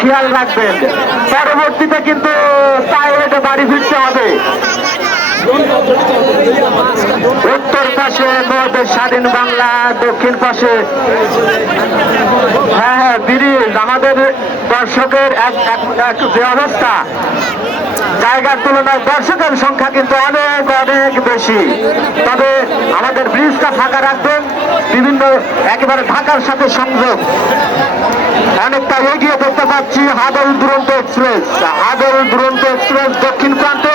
খেয়াল রাখবেন। পরবর্তীতে কিন্তু টাইরেটে বাড়ি ফিরতে হবে। উত্তর পাশে নদের স্বাধীন বাংলা, দক্ষিণ পাশে হ্যাঁ হ্যাঁ ব্রিজ আমাদের দর্শকের এক যে অবস্থা। জায়গার তুলনায় দর্শকের সংখ্যা কিন্তু অনেক অনেক বেশি। তবে আমাদের ব্রিজটা ফাঁকা রাখবেন। বিভিন্ন একেবারে ঢাকার সাথে সংযোগ। অনেকটা এগিয়ে দেখতে পাচ্ছি হাদল দুরন্ত এক্সপ্রেস। হাদল দুরন্ত এক্সপ্রেস দক্ষিণ প্রান্তে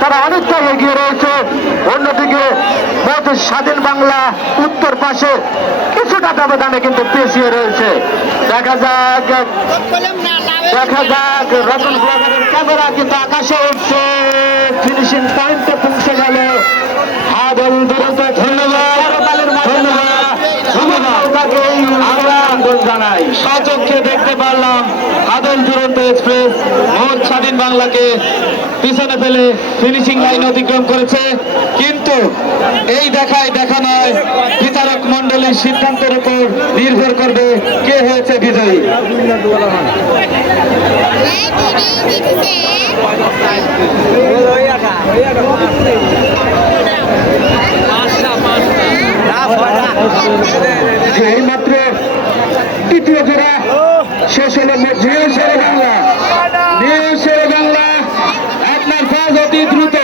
তারা অনেকটা এগিয়ে রয়েছে। অন্যদিকে স্বাধীন বাংলা উত্তর পাশে কিছুটা ব্যবধানে কিন্তু পিছিয়ে রয়েছে। দেখা যাক দেখা যাক, রতন ক্যামেরা কিন্তু আকাশে উঠছে। ফিনিশিং পয়েন্টে পৌঁছে গেল। এক্সপ্রেস মোট স্বাধীন বাংলাকে পিছনে ফেলে ফিনিশিং লাইন অতিক্রম করেছে। কিন্তু এই দেখায় দেখা নয় বিচারক মন্ডলীর সিদ্ধান্তের উপর নির্ভর করবে কে হয়েছে বিজয়ী। এইমাত্র তৃতীয় জোড়া শেষ হলো জিও শেরে বাংলা। জিও শেরে বাংলা। আপনার কাজ অতি দ্রুত।